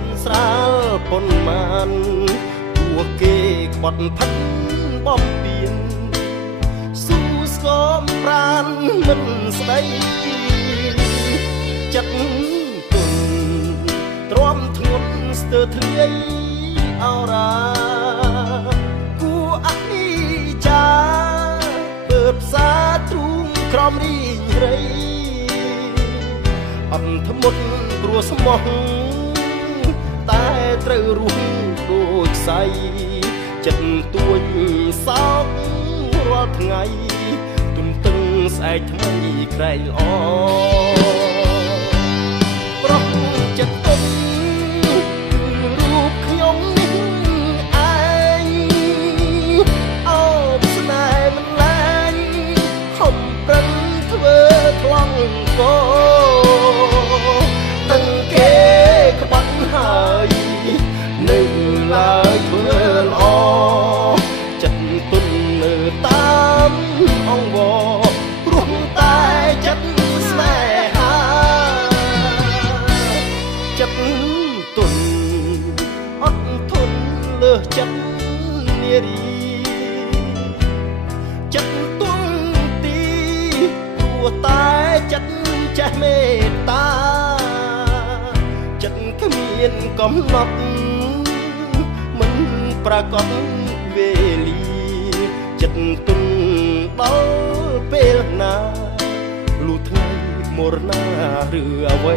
នស្រាលប៉ុន្មានពួកគេក្បត់ផិតបំពេញស៊ូស្គមប្រានមិនស្ដីចិត្តទុនទ្រាំធ្ងន់ស្ទើរធ្លាយអរា ក្រំរីងរៃអត់ធ្មត់ព្រោះស្មោះតែត្រូវរស់ដូចស្អីចិត្តទួញសោករាល់ថ្ងៃទុនតឹងស្អែកថ្មីក្រែងល្អប្រុសចិត្តទុនរូបខ្ញុំនេះឯងអោបស្នេហ៍មិនលែងខំប្រឹងធ្វើថ្លង់កោទាំងគេក្បត់ហើយនៅឡើយធ្វើល្អចិត្តទុននៅតាមអង្វរព្រោះតែចិត្តស្នេហាចិត្តទុនអត់ធន់លើសចិត្តនារីចិត្តទុនទីព្រោះតែចិត្តចេះមេត្តាចិត្តគ្មានកំណត់មិនប្រកបវេលាចិត្តទុនដល់ពេលណាលុះថ្ងៃមរណាឬអ្វី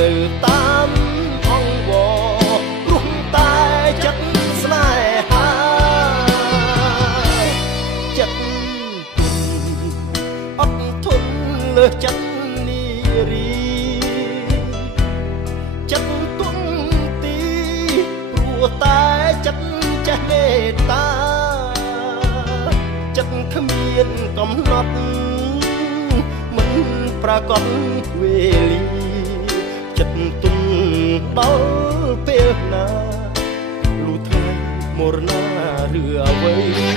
នៅតាមអង្វរព្រោះតែចិត្តស្នេហាចិត្តទុនអត់ធន់លើសចិត្តនារីចិត្តទុនទីព្រោះតែចិត្តចេះមេត្តាចិត្តគ្មានកំណត់មិនប្រកបវេលាចិត្តទុនដល់ពេលណាលុះថ្ងៃមរណាឬអ្វី